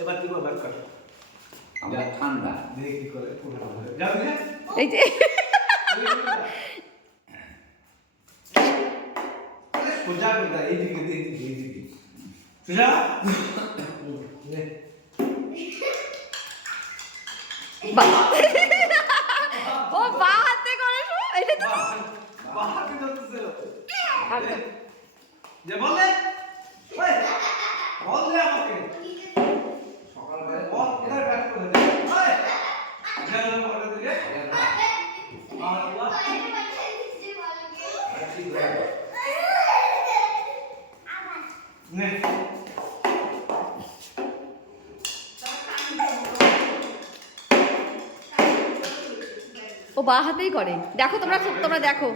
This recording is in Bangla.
এবার কি করবে কর আমরা ঠান্ডা দেখি কি করে যাও না এই যে সোজা করে এইদিকে এইদিকে সোজা নে ও বা হাতে করে এটা তো বাহাতে ধরতেছে আগে যে বলে ওই বল আমাকে সকালবেলা বল এর ব্যাক করে দে ওই যেন করে দে আর বাবা নে ও বা হাতেই করে দেখো তোমরা দেখো